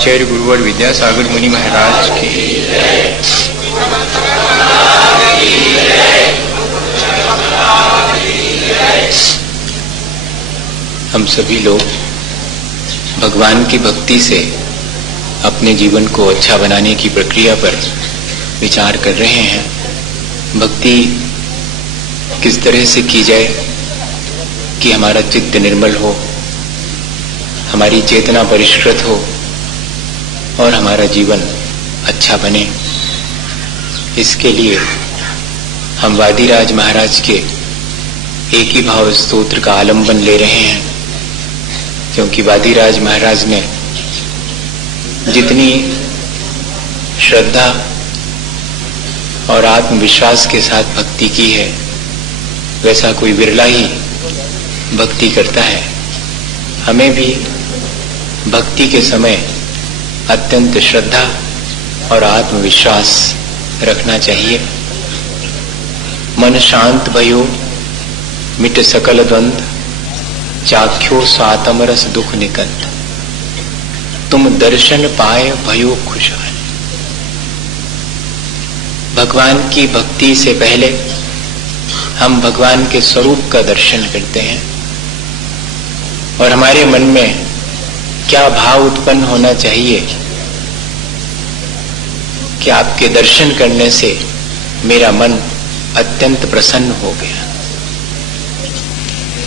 आचार्य गुरुवर विद्यासागर मुनि महाराज की। हम सभी लोग भगवान की भक्ति से अपने जीवन को अच्छा बनाने की प्रक्रिया पर विचार कर रहे हैं। भक्ति किस तरह से की जाए कि हमारा चित्त निर्मल हो, हमारी चेतना परिष्कृत हो और हमारा जीवन अच्छा बने। इसके लिए हम वादिराज महाराज के एक ही भाव स्तोत्र का आलंबन ले रहे हैं, क्योंकि वादिराज महाराज ने जितनी श्रद्धा और आत्मविश्वास के साथ भक्ति की है, वैसा कोई विरला ही भक्ति करता है। हमें भी भक्ति के समय अत्यंत श्रद्धा और आत्मविश्वास रखना चाहिए। मन शांत भयो मिट सकल द्वंद, चाख्यो स्वातम रस दुख निकंद, तुम दर्शन पाए भयो खुशहाल। भगवान की भक्ति से पहले हम भगवान के स्वरूप का दर्शन करते हैं और हमारे मन में क्या भाव उत्पन्न होना चाहिए कि आपके दर्शन करने से मेरा मन अत्यंत प्रसन्न हो गया।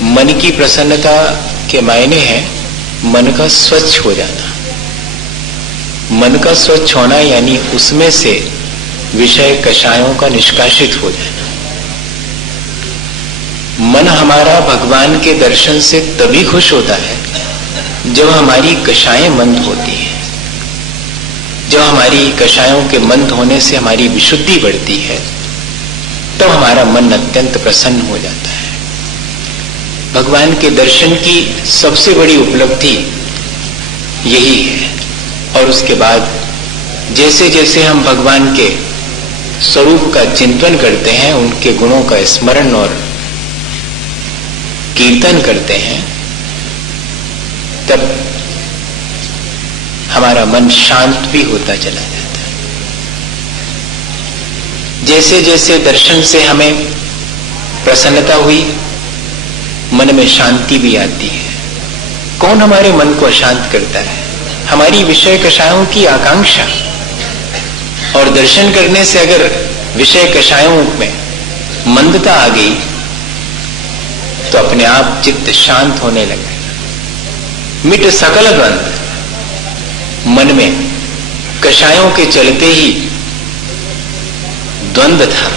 मन की प्रसन्नता के मायने हैं मन का स्वच्छ हो जाना। मन का स्वच्छ होना यानी उसमें से विषय कषायों का निष्कासित हो जाना। मन हमारा भगवान के दर्शन से तभी खुश होता है जब हमारी कषायें मंद होती हैं, जब हमारी कषायों के मंद होने से हमारी विशुद्धि बढ़ती है, तब हमारा मन अत्यंत प्रसन्न हो जाता है। भगवान के दर्शन की सबसे बड़ी उपलब्धि यही है। और उसके बाद जैसे जैसे हम भगवान के स्वरूप का चिंतन करते हैं, उनके गुणों का स्मरण और कीर्तन करते हैं, तब हमारा मन शांत भी होता चला जाता है। जैसे जैसे दर्शन से हमें प्रसन्नता हुई, मन में शांति भी आती है। कौन हमारे मन को अशांत करता है? हमारी विषय कषायों की आकांक्षा। और दर्शन करने से अगर विषय कषायों में मंदता आ गई तो अपने आप चित्त शांत होने लगेगा। मिट सकल द्वंद, मन में कषायों के चलते ही द्वंद था,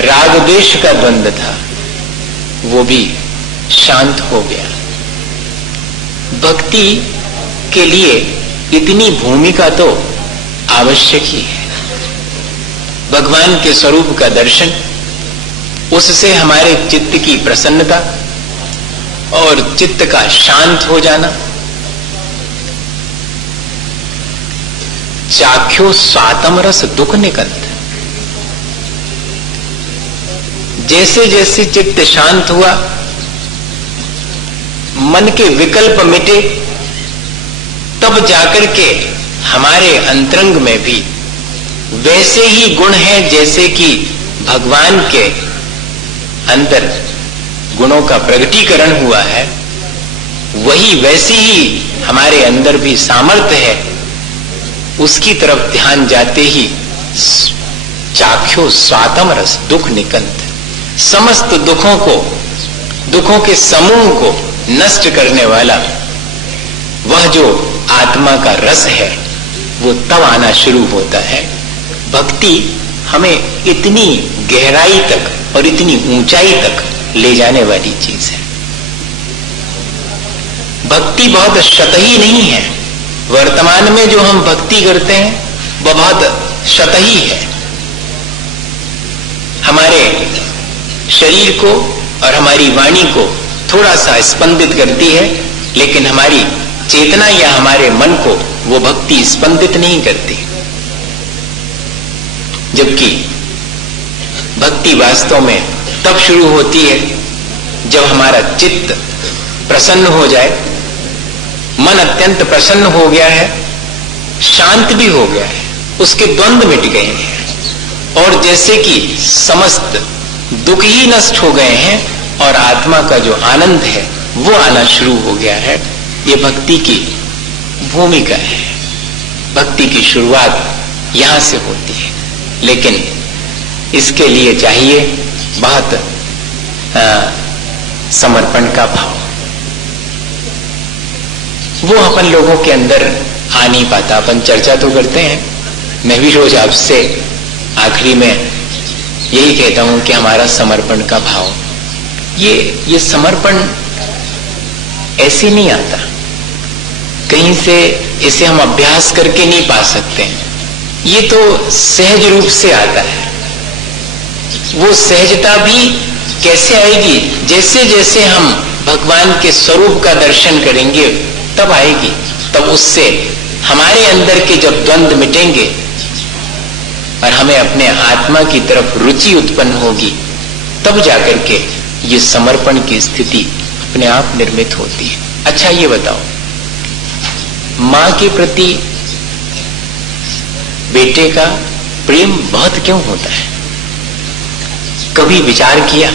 राग द्वेष का द्वंद था, वो भी शांत हो गया। भक्ति के लिए इतनी भूमिका तो आवश्यक ही है। भगवान के स्वरूप का दर्शन, उससे हमारे चित्त की प्रसन्नता और चित्त का शांत हो जाना। चाख्यो स्वातम रस दुख निकंद, जैसे जैसे चित्त शांत हुआ, मन के विकल्प मिटे, तब जाकर के हमारे अंतरंग में भी वैसे ही गुण हैं जैसे कि भगवान के अंदर गुणों का प्रगटीकरण हुआ है, वही वैसे ही हमारे अंदर भी सामर्थ्य है। उसकी तरफ ध्यान जाते ही चाख्यो स्वातम रस दुख निकंद, समस्त दुखों को, दुखों के समूह को नष्ट करने वाला वह जो आत्मा का रस है, वो तब आना शुरू होता है। भक्ति हमें इतनी गहराई तक और इतनी ऊंचाई तक ले जाने वाली चीज है। भक्ति बहुत शतही नहीं है। वर्तमान में जो हम भक्ति करते हैं वह बहुत शतही है। हमारे शरीर को और हमारी वाणी को थोड़ा सा स्पंदित करती है, लेकिन हमारी चेतना या हमारे मन को वो भक्ति स्पंदित नहीं करती। जबकि भक्ति वास्तव में तब शुरू होती है जब हमारा चित्त प्रसन्न हो जाए। मन अत्यंत प्रसन्न हो गया है शांत भी हो गया है, उसके द्वंद्व मिट गए हैं और जैसे कि समस्त दुख ही नष्ट हो गए हैं और आत्मा का जो आनंद है वो आना शुरू हो गया है। ये भक्ति की भूमिका है। भक्ति की शुरुआत यहां से होती है, लेकिन इसके लिए चाहिए बहुत समर्पण का भाव। वो अपन लोगों के अंदर आ नहीं पाता। अपन चर्चा तो करते हैं, मैं भी रोज आपसे आखिरी में यही कहता हूं कि हमारा समर्पण का भाव, ये समर्पण ऐसे नहीं आता, कहीं से इसे हम अभ्यास करके नहीं पा सकते हैं। ये तो सहज रूप से आता है। वो सहजता भी कैसे आएगी? जैसे जैसे हम भगवान के स्वरूप का दर्शन करेंगे तब आएगी। तब उससे हमारे अंदर के जब द्वंद्व मिटेंगे और हमें अपने आत्मा की तरफ रुचि उत्पन्न होगी, तब जाकर के ये समर्पण की स्थिति अपने आप निर्मित होती है। अच्छा ये बताओ, मां के प्रति बेटे का प्रेम बहुत क्यों होता है? कभी विचार किया?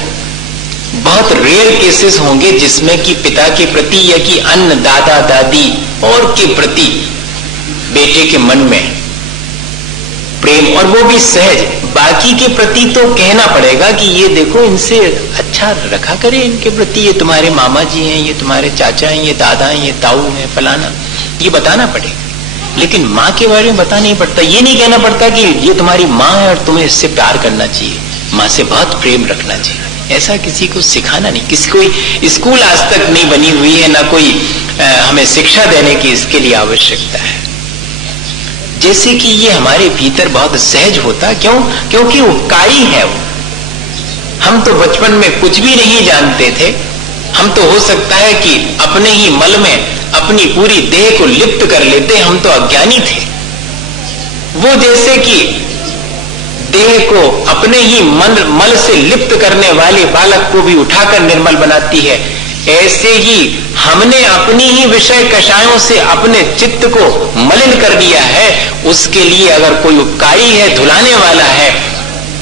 बहुत रेयर केसेस होंगे जिसमें कि पिता के प्रति या कि अन्य दादा दादी और के प्रति बेटे के मन में प्रेम, और वो भी सहज। बाकी के प्रति तो कहना पड़ेगा कि ये देखो इनसे अच्छा रखा करे, इनके प्रति, ये तुम्हारे मामा जी हैं, ये तुम्हारे चाचा हैं, ये दादा हैं, ये ताऊ हैं, फलाना, ये बताना पड़ेगा। लेकिन माँ के बारे में बता नहीं पड़ता। ये नहीं कहना पड़ता कि ये तुम्हारी माँ है और तुम्हें इससे प्यार करना चाहिए, माँ से बहुत प्रेम रखना चाहिए। ऐसा किसी को सिखाना नहीं। किसी कोई स्कूल आज तक नहीं बनी हुई है, ना कोई हमें शिक्षा देने की इसके लिए आवश्यकता है। जैसे कि ये हमारे भीतर बहुत सहज होता। क्यों? क्योंकि उपकारी है वो। हम तो बचपन में कुछ भी नहीं जानते थे। हम तो हो सकता है कि अपने ही मल में अपनी पूरी देह को लिप्त कर लेते। हम तो अज्ञानी थे। वो जैसे कि देह को अपने ही मल से लिप्त करने वाले बालक को भी उठाकर निर्मल बनाती है, ऐसे ही हमने अपनी ही विषय कषायों से अपने चित्त को मलिन कर दिया है। उसके लिए अगर कोई उपकारी है, धुलाने वाला है,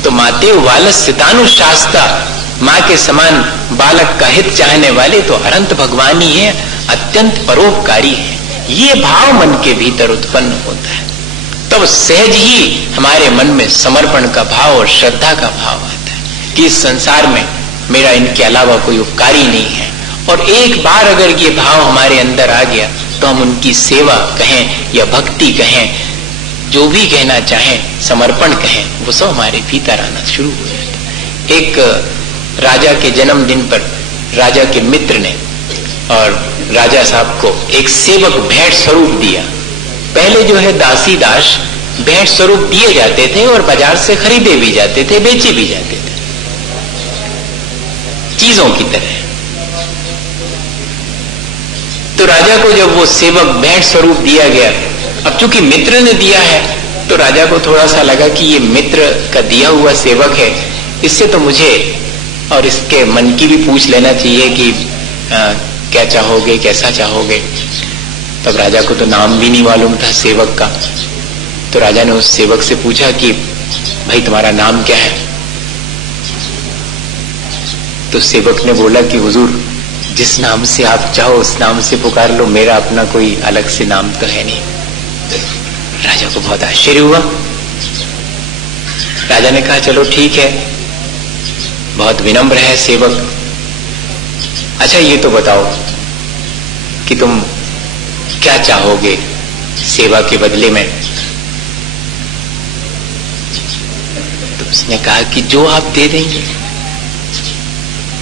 तो मातेव वालस्यतानुशास्ता, माँ के समान बालक का हित चाहने वाले तो अनंत भगवान ही है, अत्यंत परोपकारी है। ये भाव मन के भीतर उत्पन्न होता है, तब सहज ही हमारे मन में समर्पण का भाव और श्रद्धा का भाव आता है कि इस संसार में मेरा इनके अलावा कोई उपकारी नहीं है। और एक बार अगर ये भाव हमारे अंदर आ गया तो हम उनकी सेवा कहें या भक्ति कहें, जो भी कहना चाहें, समर्पण कहें, वो सब हमारे भीतर आना शुरू हो जाता है। एक राजा के जन्मदिन पर राजा के मित्र ने और राजा साहब को एक सेवक भेंट स्वरूप दिया। पहले जो है दासी दास भेंट स्वरूप दिए जाते थे और बाजार से खरीदे भी जाते थे, बेचे भी जाते थे, चीजों की तरह। तो राजा को जब वो सेवक भेंट स्वरूप दिया गया, अब चूंकि मित्र ने दिया है तो राजा को थोड़ा सा लगा कि ये मित्र का दिया हुआ सेवक है, इससे तो मुझे और इसके मन की भी पूछ लेना चाहिए कि क्या चाहोगे, कैसा चाहोगे। तब राजा को तो नाम भी नहीं मालूम था सेवक का। तो राजा ने उस सेवक से पूछा कि भाई तुम्हारा नाम क्या है? तो सेवक ने बोला कि हुजूर, जिस नाम से आप चाहो उस नाम से पुकार लो, मेरा अपना कोई अलग से नाम तो है नहीं। राजा को बहुत आश्चर्य हुआ। राजा ने कहा चलो ठीक है, बहुत विनम्र है सेवक। अच्छा ये तो बताओ कि तुम क्या चाहोगे सेवा के बदले में? तो उसने कहा कि जो आप दे देंगे।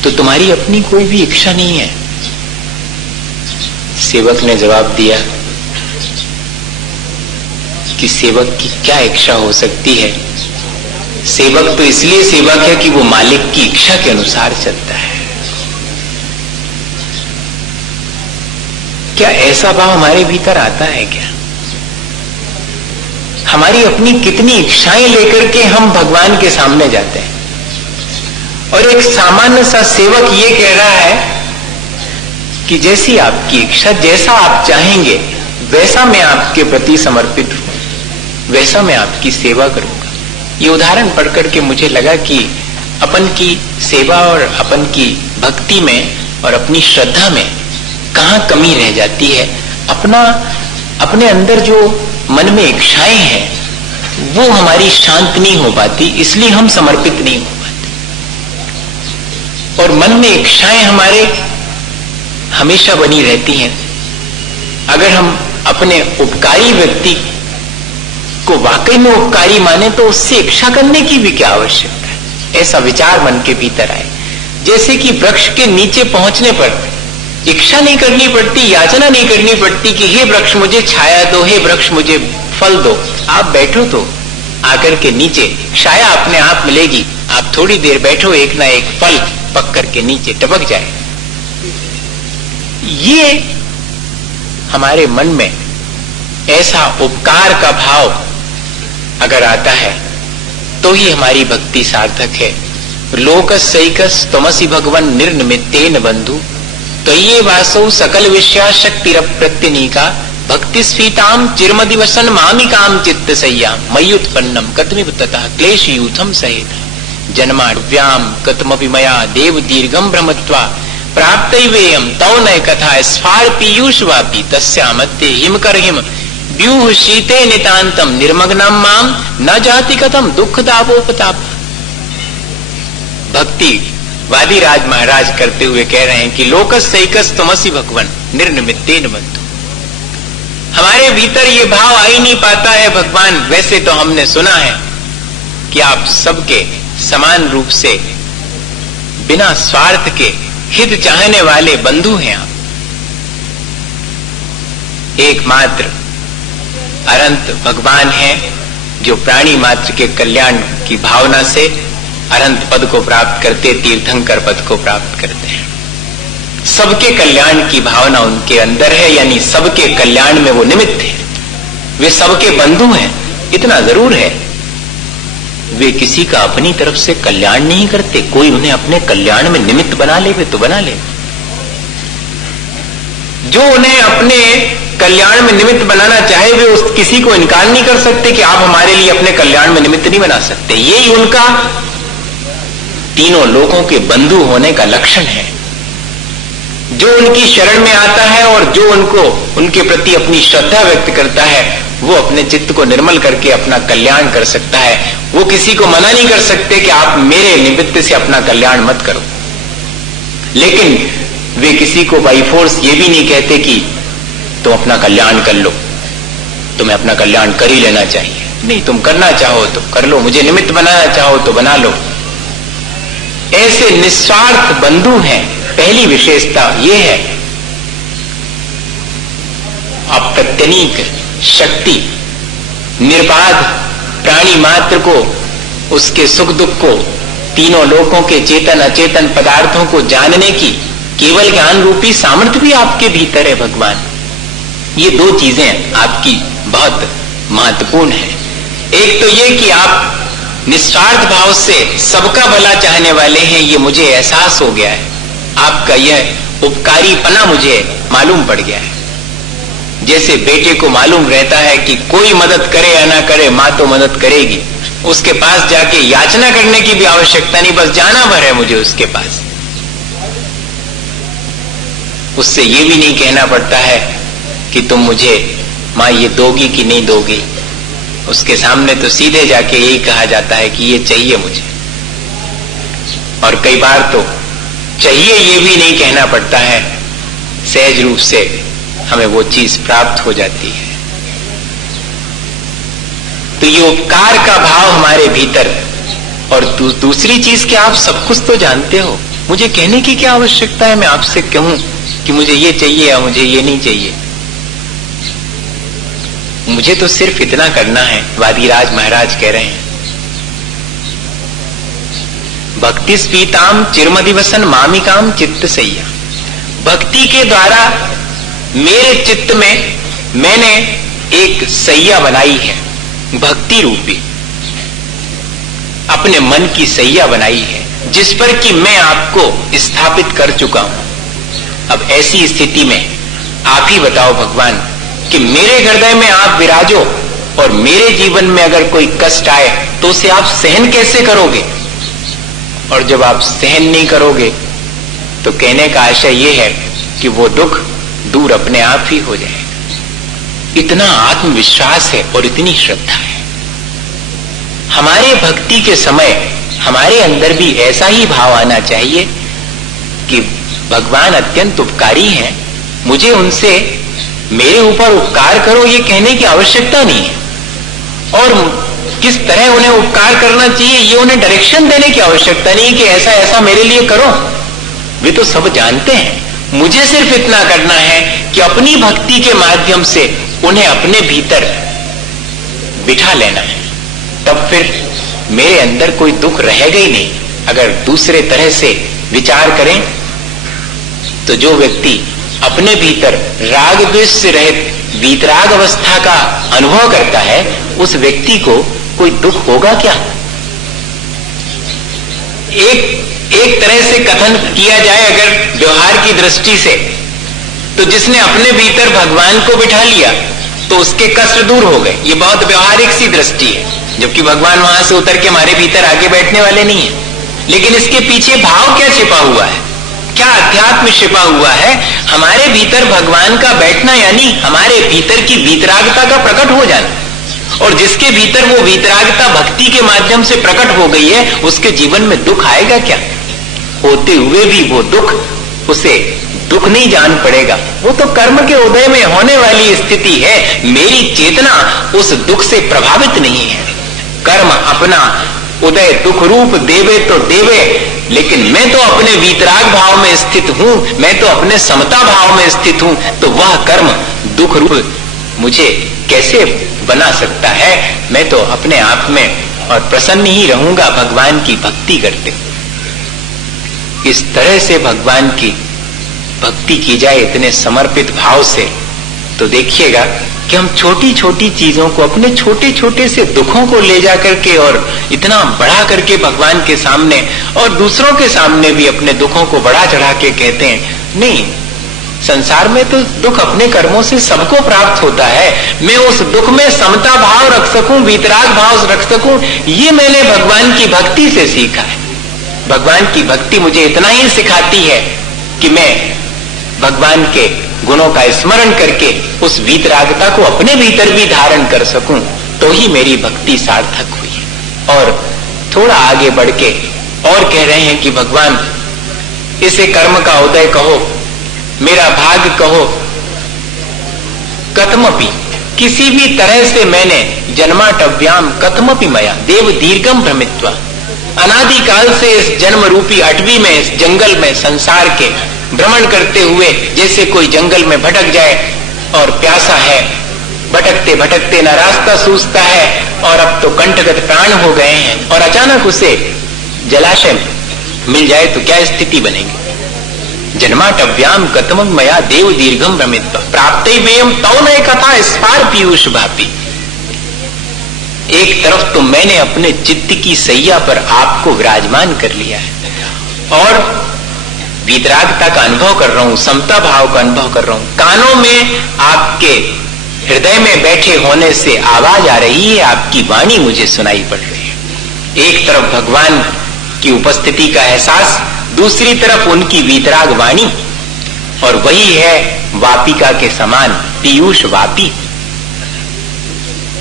तो तुम्हारी अपनी कोई भी इच्छा नहीं है? सेवक ने जवाब दिया कि सेवक की क्या इच्छा हो सकती है? सेवक तो इसलिए सेवक है कि वो मालिक की इच्छा के अनुसार चलता है। क्या ऐसा भाव हमारे भीतर आता है क्या? हमारी अपनी कितनी इच्छाएं लेकर के हम भगवान के सामने जाते हैं, और एक सामान्य सा सेवक ये कह रहा है कि जैसी आपकी इच्छा, जैसा आप चाहेंगे वैसा मैं आपके प्रति समर्पित हूं, वैसा मैं आपकी सेवा करूंगा। ये उदाहरण पढ़ करके मुझे लगा कि अपन की सेवा और अपन की भक्ति में और अपनी श्रद्धा में कहाँ कमी रह जाती है। अपने अंदर जो मन में इच्छाएं हैं वो हमारी शांत नहीं हो पाती, इसलिए हम समर्पित नहीं हो पाते। और मन में इच्छाएं हमारे हमेशा बनी रहती हैं। अगर हम अपने उपकारी व्यक्ति को वाकई में उपकारी माने तो उससे इच्छा करने की भी क्या आवश्यकता है। ऐसा विचार मन के भीतर आए, जैसे कि वृक्ष के नीचे पहुंचने पर इच्छा नहीं करनी पड़ती, याचना नहीं करनी पड़ती कि हे वृक्ष मुझे छाया दो, हे वृक्ष मुझे फल दो। आप बैठो तो आकर के नीचे छाया अपने आप मिलेगी। आप थोड़ी देर बैठो, एक ना एक फल पक करके नीचे टपक जाए। ये हमारे मन में ऐसा उपकार का भाव अगर आता है तो ही हमारी भक्ति सार्थक है। लोकसैकस त्वमसि भगवन् निर्निमित्तेन बंधु त्वय्ये वासौ सकल विषया शक्तिरप्रत्यनीका भक्ति स्फीताम चिरमदिवसन मामिकाम चित्तसय्याम मय्युत्पन्नम कथमिव ततः क्लेशयूथम सहेत जन्माढ्याम कथमपि मया देव दीर्घम भ्रमत्वा प्राप्तैवेयं तौ नय कथा स्फार पीयूषवापि तस्यामत्ते हिमकरहिम व्यूह शीते नितांतम निर्मग्नम माम न जाति कथम दुख दापोपताप। भक्ति वादिराज महाराज करते हुए कह रहे हैं कि लोकसैकस त्वमसि भगवन् निर्निमित्तेन बंधु। हमारे भीतर ये भाव आ ही नहीं पाता है भगवान। वैसे तो हमने सुना है कि आप सबके समान रूप से बिना स्वार्थ के हित चाहने वाले बंधु हैं। आप एकमात्र अनंत भगवान हैं जो प्राणी मात्र के कल्याण की भावना से अनंत पद को प्राप्त करते, तीर्थंकर पद को प्राप्त करते हैं। सबके कल्याण की भावना उनके अंदर है, यानी सबके कल्याण में वो निमित्त है। वे सबके बंधु हैं, इतना जरूर है। वे किसी का अपनी तरफ से कल्याण नहीं करते। कोई उन्हें अपने कल्याण में निमित्त बना ले तो बना ले। जो उन्हें अपने कल्याण में निमित्त बनाना चाहे वे उस किसी को इनकार नहीं कर सकते कि आप हमारे लिए अपने कल्याण में निमित्त नहीं बना सकते। यही उनका तीनों लोगों के बंधु होने का लक्षण है। जो उनकी शरण में आता है और जो उनके प्रति अपनी श्रद्धा व्यक्त करता है वो अपने चित्त को निर्मल करके अपना कल्याण कर सकता है। वो किसी को मना नहीं कर सकते कि आप मेरे निमित्त से अपना कल्याण मत करो। लेकिन वे किसी को बाई फोर्स ये भी नहीं कहते कि तुम अपना कल्याण कर लो, तुम्हें अपना कल्याण कर ही लेना चाहिए। नहीं, तुम करना चाहो तो कर लो, मुझे निमित्त बनाना चाहो तो बना लो। ऐसे निस्वार्थ बंधु हैं। पहली विशेषता यह है अप्रत्यनीक शक्ति, निर्बाध प्राणी मात्र को, उसके सुख दुख को, तीनों लोकों के चेतन अचेतन पदार्थों को जानने की केवल ज्ञान रूपी सामर्थ्य भी आपके भीतर है भगवान। ये दो चीजें आपकी बहुत महत्वपूर्ण है। एक तो ये कि आप निस्वार्थ भाव से सबका भला चाहने वाले हैं, ये मुझे एहसास हो गया है। आपका यह उपकारीपना मुझे मालूम पड़ गया है। जैसे बेटे को मालूम रहता है कि कोई मदद करे या ना करे मां तो मदद करेगी, उसके पास जाके याचना करने की भी आवश्यकता नहीं, बस जाना भर है मुझे उसके पास। उससे ये भी नहीं कहना पड़ता है कि तुम मुझे मां ये दोगी कि नहीं दोगी। उसके सामने तो सीधे जाके यही कहा जाता है कि ये चाहिए मुझे। और कई बार तो चाहिए ये भी नहीं कहना पड़ता है, सहज रूप से हमें वो चीज प्राप्त हो जाती है। तो ये उपकार का भाव हमारे भीतर। और दूसरी चीज कि आप सब कुछ तो जानते हो, मुझे कहने की क्या आवश्यकता है मैं आपसे कहूं कि मुझे ये चाहिए या मुझे ये नहीं चाहिए। मुझे तो सिर्फ इतना करना है। वादिराज महाराज कह रहे हैं भक्ति स्फीताम चिरमदिवसन मामिकाम चित्तसय्या। भक्ति के द्वारा मेरे चित्त में मैंने एक सैया बनाई है, भक्ति रूपी अपने मन की सैया बनाई है, जिस पर कि मैं आपको स्थापित कर चुका हूं। अब ऐसी स्थिति में आप ही बताओ भगवान कि मेरे हृदय में आप विराजो और मेरे जीवन में अगर कोई कष्ट आए तो उसे आप सहन कैसे करोगे? और जब आप सहन नहीं करोगे तो कहने का आशय यह है कि वो दुख दूर अपने आप ही हो जाएगा। इतना आत्मविश्वास है और इतनी श्रद्धा है। हमारे भक्ति के समय हमारे अंदर भी ऐसा ही भाव आना चाहिए कि भगवान अत्यंत उपकारी हैं, मुझे उनसे मेरे ऊपर उपकार करो ये कहने की आवश्यकता नहीं है, और किस तरह उन्हें उपकार करना चाहिए ये उन्हें डायरेक्शन देने की आवश्यकता नहीं कि ऐसा ऐसा मेरे लिए करो। वे तो सब जानते हैं। मुझे सिर्फ इतना करना है कि अपनी भक्ति के माध्यम से उन्हें अपने भीतर बिठा लेना है, तब फिर मेरे अंदर कोई दुख रहेगा ही नहीं। अगर दूसरे तरह से विचार करें तो जो व्यक्ति अपने भीतर राग द्वेष से रहित वीतराग अवस्था का अनुभव करता है उस व्यक्ति को कोई दुख होगा क्या? एक तरह से कथन किया जाए अगर व्यवहार की दृष्टि से, तो जिसने अपने भीतर भगवान को बिठा लिया तो उसके कष्ट दूर हो गए। ये बहुत व्यवहारिक सी दृष्टि है, जबकि भगवान वहां से उतर के हमारे भीतर आगे बैठने वाले नहीं है। लेकिन इसके पीछे भाव क्या छिपा हुआ है, क्या अध्यात्म छिपा हुआ है? हमारे भीतर भगवान का बैठना यानी हमारे भीतर की वीतरागता का प्रकट हो जाना। और जिसके भीतर वो वीतरागता भक्ति के माध्यम से प्रकट हो गई है उसके जीवन में दुख आएगा क्या? होते हुए भी वो दुख उसे दुख नहीं जान पड़ेगा। वो तो कर्म के उदय में होने वाली स्थिति है। मेरी चेतना उस दुख से प्रभावित नहीं है। कर्म अपना उदय दुख रूप देवे तो देवे, लेकिन मैं तो अपने वीतराग भाव में स्थित हूं, मैं तो अपने समता भाव में स्थित हूं, तो वह कर्म दुख रूप मुझे कैसे बना सकता है? मैं तो अपने आप में और प्रसन्न ही रहूंगा भगवान की भक्ति करते। इस तरह से भगवान की भक्ति की जाए इतने समर्पित भाव से, तो देखिएगा कि हम छोटी छोटी चीजों को, अपने छोटे छोटे से दुखों को ले जा करके और इतना बढ़ा करके भगवान के सामने और दूसरों के सामने भी अपने दुखों को बढ़ा चढ़ा के कहते हैं नहीं, संसार में तो दुख अपने कर्मों से सबको प्राप्त होता है। मैं उस दुख में समता भाव रख सकूं, वीतराग भाव रख सकूं, ये मैंने भगवान की भक्ति से सीखा है। भगवान की भक्ति मुझे इतना ही सिखाती है कि मैं भगवान के गुणों का स्मरण करके उस वीतरागता को अपने भीतर भी धारण कर सकूं, तो ही मेरी भक्ति सार्थक हुई। और थोड़ा आगे बढ़ के और कह रहे हैं कि भगवान इसे कर्म का उदय कहो, मेरा भाग कहो, कथमपि किसी भी तरह से मैंने जन्माटव्याम कथमपि मया देव दीर्घम भ्रमित्वा, अनादिकाल से इस जन्म रूपी अटवी में, इस जंगल में, संसार के भ्रमण करते हुए, जैसे कोई जंगल में भटक जाए और प्यासा है, भटकते भटकते न रास्ता सूझता है और अब तो कंठगत प्राण हो गए हैं, और अचानक उसे जलाशय मिल जाए तो क्या स्थिति बनेगी? जन्माटव्याम कथम मया देव दीर्घम भ्रमित्वा प्राप्तव्यम तौ नय कथा स्फार पीयूष भापी। एक तरफ तो मैंने अपने चित्त की सैया पर आपको विराजमान कर लिया है और वीतरागता का अनुभव कर रहा हूं, समता भाव का अनुभव कर रहा हूं, कानों में आपके हृदय में बैठे होने से आवाज आ रही है, आपकी वाणी मुझे सुनाई पड़ रही है। एक तरफ भगवान की उपस्थिति का एहसास, दूसरी तरफ उनकी वीतराग वाणी, और वही है वापिका के समान पीयूष वापी।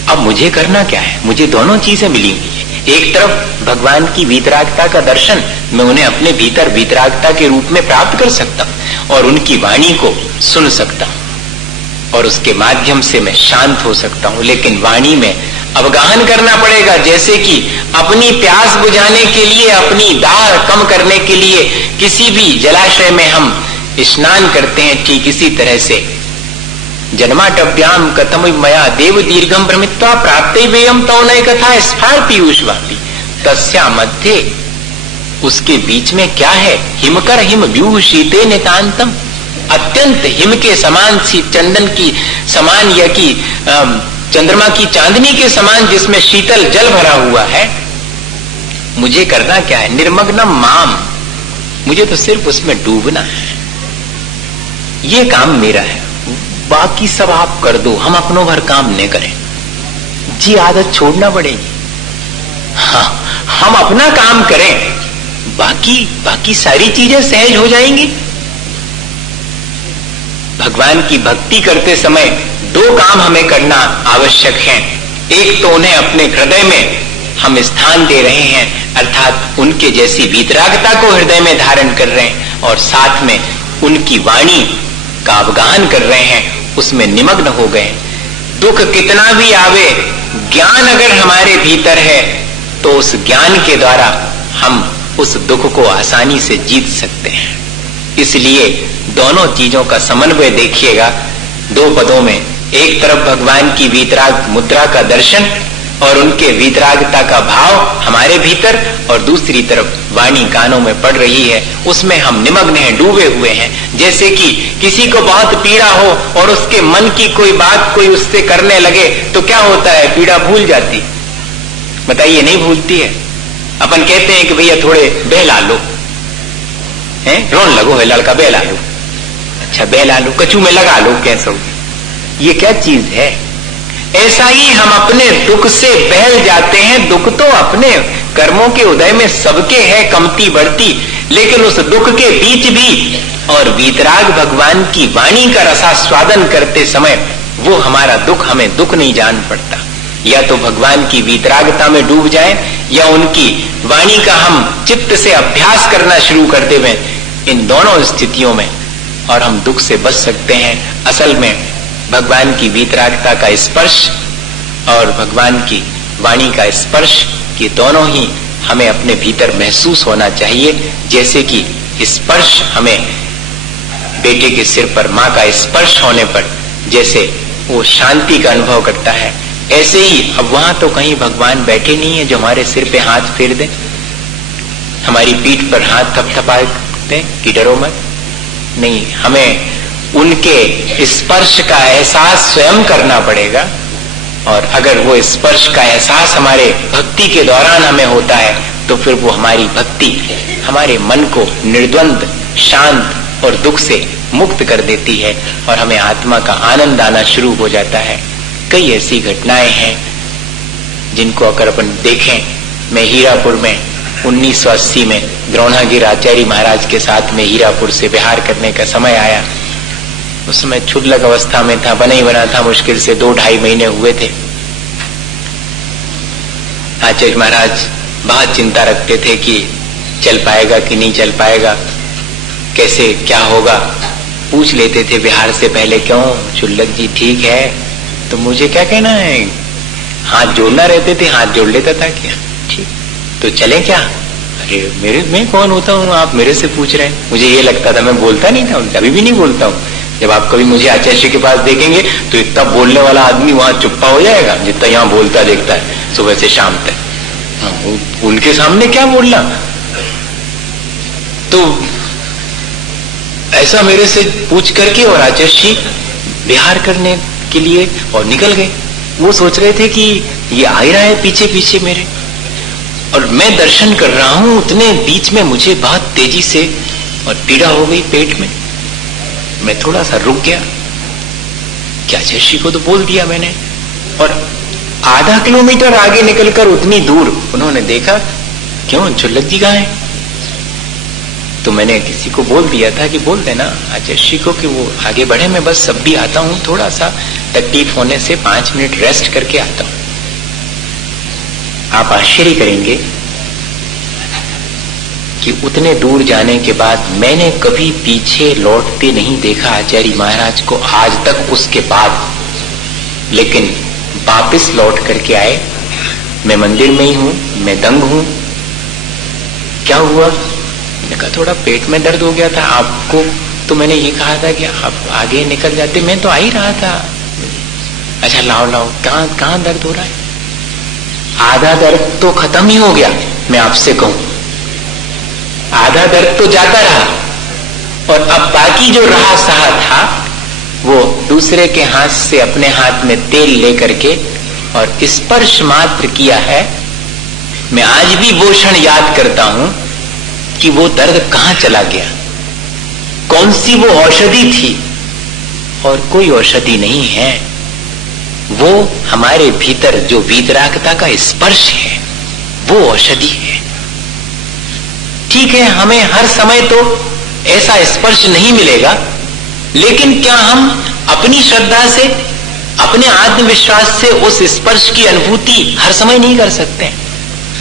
अब मुझे करना क्या है? मुझे दोनों चीजें मिली हुई है। एक तरफ भगवान की वीतरागता का दर्शन, मैं उन्हें अपने भीतर वीतरागता के रूप में प्राप्त कर सकता हूं और उनकी वाणी को सुन सकता हूं और उसके माध्यम से मैं शांत हो सकता हूं। लेकिन वाणी में अवगाहन करना पड़ेगा, जैसे कि अपनी प्यास बुझाने के लिए, अपनी दाह कम करने के लिए किसी भी जलाशय में हम स्नान करते हैं, ठीक इसी तरह से जन्माटव्याम कथम मया देव दीर्घम भ्रमित्वा प्राप्तव्यम तौ नय कथा स्फार पीयूष वापी तस्या मध्य, उसके बीच में क्या है? हिमकर हिम व्यूह शीते नितांतम, अत्यंत हिम के समान, सी चंदन की समान या कि चंद्रमा की चांदनी के समान जिसमें शीतल जल भरा हुआ है। मुझे करना क्या है? निर्मग्नम माम, मुझे तो सिर्फ उसमें डूबना है, ये काम मेरा है। बाकी सब आप कर दो, हम अपनों भर काम नहीं करें। जी आदत छोड़ना पड़ेगी। हाँ, हम अपना काम करें, बाकी सारी चीजें सहज हो जाएंगी। भगवान की भक्ति करते समय दो काम हमें करना आवश्यक है। एक तो उन्हें अपने हृदय में हम स्थान दे रहे हैं, अर्थात उनके जैसी वीतरागता को हृदय में धारण कर रहे हैं, और साथ में उनकी वाणी का अवगाहन कर रहे हैं, उसमें निमग्न हो गए। दुख कितना भी आवे, ज्ञान अगर हमारे भीतर है तो उस ज्ञान के द्वारा हम उस दुख को आसानी से जीत सकते हैं। इसलिए दोनों चीजों का समन्वय देखिएगा दो पदों में। एक तरफ भगवान की वीतराग मुद्रा का दर्शन और उनके वीतरागता का भाव हमारे भीतर, और दूसरी तरफ वाणी कानों में पड़ रही है, उसमें हम निमग्न हैं, डूबे हुए हैं। जैसे कि किसी को बहुत पीड़ा हो और उसके मन की कोई बात कोई उससे करने लगे तो क्या होता है, पीड़ा भूल जाती। बताइए, नहीं भूलती है। अपन कहते हैं कि भैया थोड़े बहला लो, हैं, रोन लगो है लड़का, बहला लो। अच्छा बहला लो, कचू में लगा लो, कैसे? ये क्या चीज है? ऐसा ही हम अपने दुख से बहल जाते हैं। दुख तो अपने कर्मों के उदय में सबके है, कमती बढ़ती, लेकिन उस दुख के बीच भी और वीतराग भगवान की वाणी का रसास्वादन करते समय वो हमारा दुख हमें दुख नहीं जान पड़ता। या तो भगवान की वीतरागता में डूब जाए या उनकी वाणी का हम चित्त से अभ्यास करना शुरू कर दें, इन दोनों स्थितियों में और हम दुख से बच सकते हैं। असल में भगवान की वीतरागता का स्पर्श और भगवान की वाणी का स्पर्श, ये दोनों ही हमें अपने भीतर महसूस होना चाहिए। जैसे कि स्पर्श हमें बेटे के सिर पर माँ का स्पर्श होने पर जैसे वो शांति का अनुभव करता है, ऐसे ही अब वहां तो कहीं भगवान बैठे नहीं है जो हमारे सिर पे हाथ फेर दे, हमारी पीठ पर हाथ थपथपा दे कि डरो मत। नहीं, हमें उनके स्पर्श का एहसास स्वयं करना पड़ेगा। और अगर वो स्पर्श का एहसास हमारे भक्ति के दौरान हमें होता है तो फिर वो हमारी भक्ति हमारे मन को निर्द्वंद, शांत और दुख से मुक्त कर देती है और हमें आत्मा का आनंद आना शुरू हो जाता है। कई ऐसी घटनाएं हैं जिनको अगर अपन देखें, मैं हीरापुर में 1980 में द्रोणागिरि आचार्य महाराज के साथ में हीरापुर से बिहार करने का समय आया। उस समय क्षुल्लक अवस्था में था, बना ही बना था, मुश्किल से 2-2.5 महीने हुए थे। आचार्य महाराज बहुत चिंता रखते थे कि चल पाएगा कि नहीं चल पाएगा, कैसे क्या होगा। पूछ लेते थे बिहार से पहले, क्यों क्षुल्लक जी ठीक है? तो मुझे क्या कहना है, हाथ जोड़ना रहते थे, हाथ जोड़ लेता था। क्या ठीक तो चले क्या? अरे मैं कौन होता हूँ, आप मेरे से पूछ रहे हैं? मुझे ये लगता था, मैं बोलता नहीं था, अभी भी नहीं बोलता हूँ। जब आप कभी मुझे आचार्य के पास देखेंगे तो इतना बोलने वाला आदमी वहां चुप्पा हो जाएगा जितना यहाँ बोलता देखता है सुबह से शाम तक। उनके सामने क्या बोलना। तो ऐसा मेरे से पूछ करके और आचार्य बिहार करने के लिए और निकल गए। वो सोच रहे थे कि ये आ ही रहा है पीछे पीछे मेरे, और मैं दर्शन कर रहा हूं। उतने बीच में मुझे बहुत तेजी से और पीड़ा हो गई पेट में। मैं थोड़ा सा रुक गया, क्या आचार्य को तो बोल दिया मैंने। और आधा किलोमीटर आगे निकलकर उतनी दूर उन्होंने देखा, क्यों क्षुल्लक जी कहाँ है? तो मैंने किसी को बोल दिया था कि बोल देना आचार्य को कि वो आगे बढ़े, मैं बस सब भी आता हूं, थोड़ा सा तकलीफ होने से 5 मिनट रेस्ट करके आता हूं। आप आश्चर्य करेंगे कि उतने दूर जाने के बाद मैंने कभी पीछे लौटते नहीं देखा आचार्य महाराज को आज तक उसके बाद। लेकिन वापिस लौट करके आए, मैं मंदिर में ही हूं, मैं दंग हूं। क्या हुआ? मैंने कहा थोड़ा पेट में दर्द हो गया था। आपको तो मैंने ये कहा था कि आप आगे निकल जाते, मैं तो आ ही रहा था। अच्छा लाओ लाओ, कहां दर्द हो रहा है? आधा दर्द तो खत्म ही हो गया, मैं आपसे कहूं। आधा दर्द तो जाता रहा और अब बाकी जो रहा सहा था वो दूसरे के हाथ से अपने हाथ में तेल लेकर के और स्पर्श मात्र किया है। मैं आज भी वो क्षण याद करता हूं कि वो दर्द कहां चला गया, कौन सी वो औषधि थी और कोई औषधि नहीं है, वो हमारे भीतर जो वीतरागता का स्पर्श है वो औषधि है। ठीक है, हमें हर समय तो ऐसा स्पर्श नहीं मिलेगा, लेकिन क्या हम अपनी श्रद्धा से, अपने आत्मविश्वास से उस स्पर्श की अनुभूति हर समय नहीं कर सकते?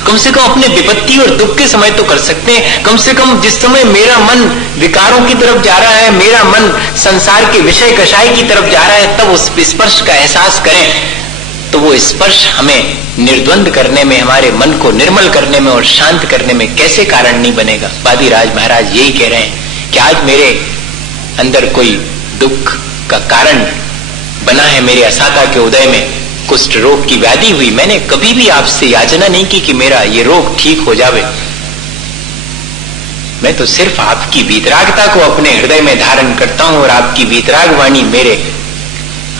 कम से कम अपने विपत्ति और दुख के समय तो कर सकते हैं। कम से कम जिस समय मेरा मन विकारों की तरफ जा रहा है, मेरा मन संसार के विषय कषाय की तरफ जा रहा है, तब उस स्पर्श का एहसास करें। तो वो स्पर्श हमें निर्द्वंद करने में, हमारे मन को निर्मल करने में और शांत करने में कैसे कारण नहीं बनेगा? वादिराज महाराज यही कह रहे हैं कि आज मेरे अंदर कोई दुख का कारण बना है, मेरे असाता के उदय में कुष्ठ रोग की व्याधि हुई। मैंने कभी भी आपसे याचना नहीं की कि मेरा ये रोग ठीक हो जावे। मैं तो सिर्फ आपकी वीतरागता को अपने हृदय में धारण करता हूं और आपकी वीतराग वाणी मेरे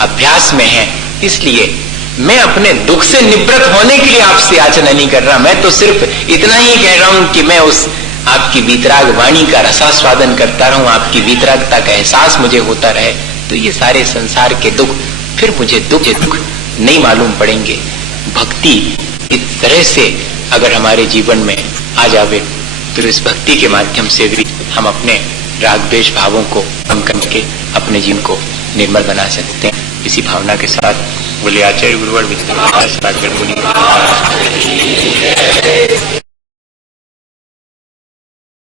अभ्यास में है, इसलिए मैं अपने दुख से निवृत्त होने के लिए आपसे याचना नहीं कर रहा। मैं तो सिर्फ इतना ही कह रहा हूं कि मैं उस आपकी वीतराग वाणी का रसास्वादन करता रहूं, आपकी वीतरागता का एहसास मुझे होता रहे, तो ये सारे संसार के दुख फिर मुझे दुख नहीं मालूम पड़ेंगे। भक्ति इस तरह से अगर हमारे जीवन में आ जावे तो इस भक्ति के माध्यम से भी हम अपने राग द्वेष भावों को कम करके अपने जीवन को निर्मल बना सकते हैं। इसी भावना के साथ बोले आचार्य गुरुवर विष्णु